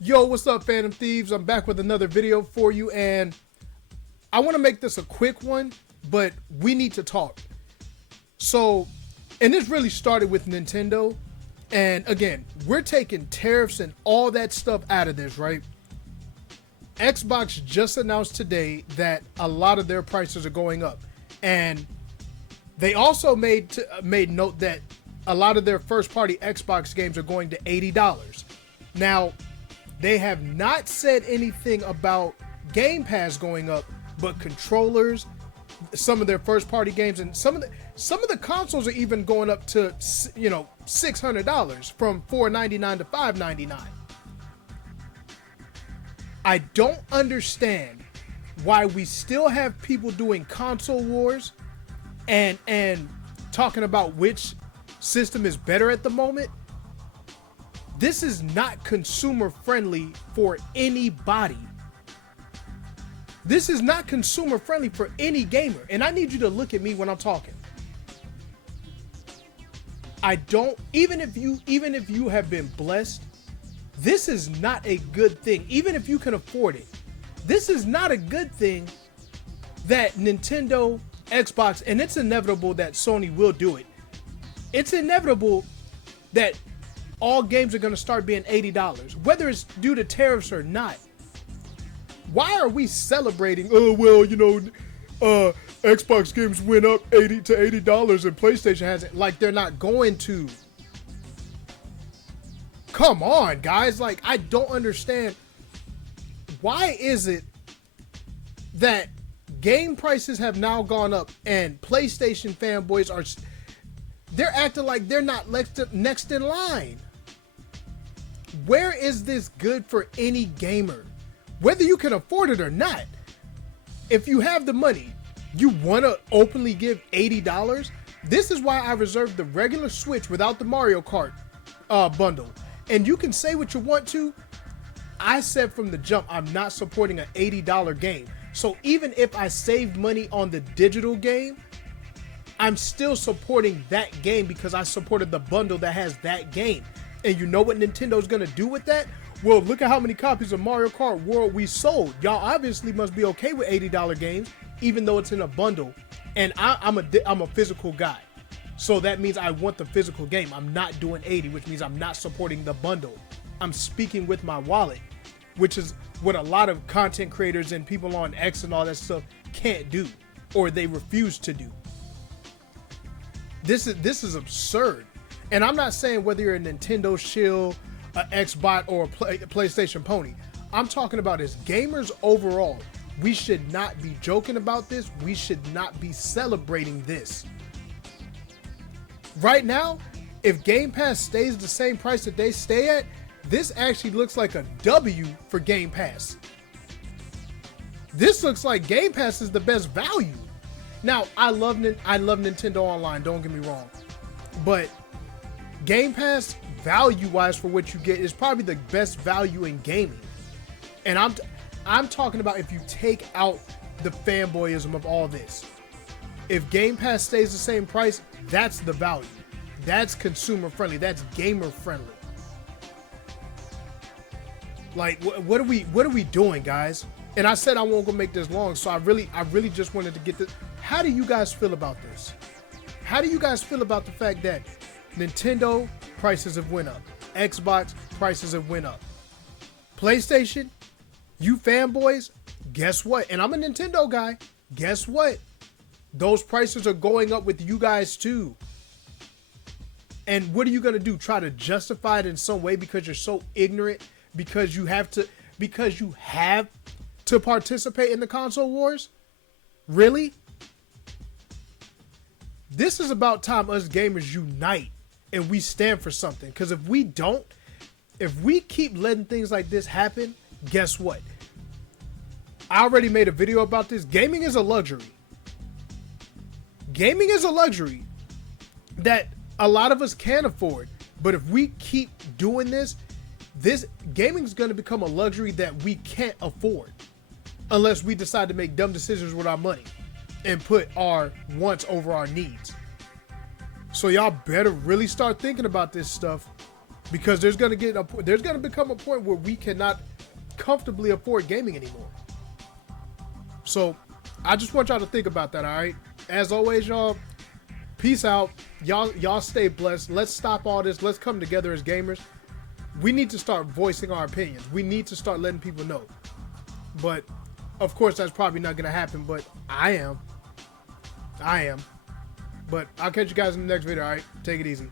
Yo, what's up, Phantom Thieves? I'm back with another video for you, and I want to make this a quick one, but we need to talk. So, and this really started with Nintendo, and again, we're taking tariffs and all that stuff out of this, right? Xbox just announced today that a lot of their prices are going up, and they also made note that a lot of their first-party Xbox games are going to $80. Now, they have not said anything about Game Pass going up, but controllers, some of their first-party games, and some of the consoles are even going up to, $600 from $499 to $599. I don't understand why we still have people doing console wars and talking about which system is better at the moment. This is not consumer friendly for anybody. This is not consumer friendly for any gamer. And I need you to look at me when I'm talking. Even if you have been blessed, this is not a good thing. Even if you can afford it, this is not a good thing that Nintendo, Xbox, and it's inevitable that Sony will do it. It's inevitable that all games are going to start being $80, whether it's due to tariffs or not. Why are we celebrating? Oh, well, Xbox games went up $80 and PlayStation hasn't. Like, they're not going to. Come on, guys. Like, I don't understand. Why is it that game prices have now gone up and PlayStation fanboys they're acting like they're not next in line? Where is this good for any gamer? Whether you can afford it or not, if you have the money, you want to openly give $80? This is why I reserved the regular Switch without the Mario Kart bundle. And you can say what you want to. I said from the jump, I'm not supporting an $80 game. So even if I saved money on the digital game, I'm still supporting that game because I supported the bundle that has that game. And you know what Nintendo's going to do with that? Well, look at how many copies of Mario Kart World we sold. Y'all obviously must be okay with $80 games, even though it's in a bundle. And I'm a physical guy. So that means I want the physical game. I'm not doing 80, which means I'm not supporting the bundle. I'm speaking with my wallet, which is what a lot of content creators and people on X and all that stuff can't do, or they refuse to do. This is absurd. And I'm not saying whether you're a Nintendo shill, a Xbot, or a PlayStation pony. I'm talking about as gamers overall. We should not be joking about this. We should not be celebrating this. Right now, if Game Pass stays the same price that they stay at, this actually looks like a W for Game Pass. This looks like Game Pass is the best value. Now, I love Nintendo Online, don't get me wrong. But Game Pass, value-wise for what you get, is probably the best value in gaming. And I'm talking about if you take out the fanboyism of all this. If Game Pass stays the same price, that's the value. That's consumer friendly. That's gamer friendly. Like, what are we doing, guys? And I said I won't go make this long, so I really just wanted to get this. How do you guys feel about this? How do you guys feel about the fact that Nintendo prices have went up, Xbox prices have went up, PlayStation, you fanboys, guess what? And I'm a Nintendo guy. Guess what? Those prices are going up with you guys too. And what are you gonna do? Try to justify it in some way because you're so ignorant? Because you have to participate in the console wars? Really? This is about time us gamers unite and we stand for something. Because if we don't, if we keep letting things like this happen, guess what? I already made a video about this. Gaming is a luxury. Gaming is a luxury that a lot of us can't afford. But if we keep doing this gaming is going to become a luxury that we can't afford unless we decide to make dumb decisions with our money and put our wants over our needs. So y'all better really start thinking about this stuff. because there's gonna become a point where we cannot comfortably afford gaming anymore. So I just want y'all to think about that. All right. As always, y'all. Peace out. Y'all stay blessed. Let's stop all this. Let's come together as gamers. We need to start voicing our opinions. We need to start letting people know. But of course, that's probably not gonna happen. But I am. But I'll catch you guys in the next video. All right. Take it easy.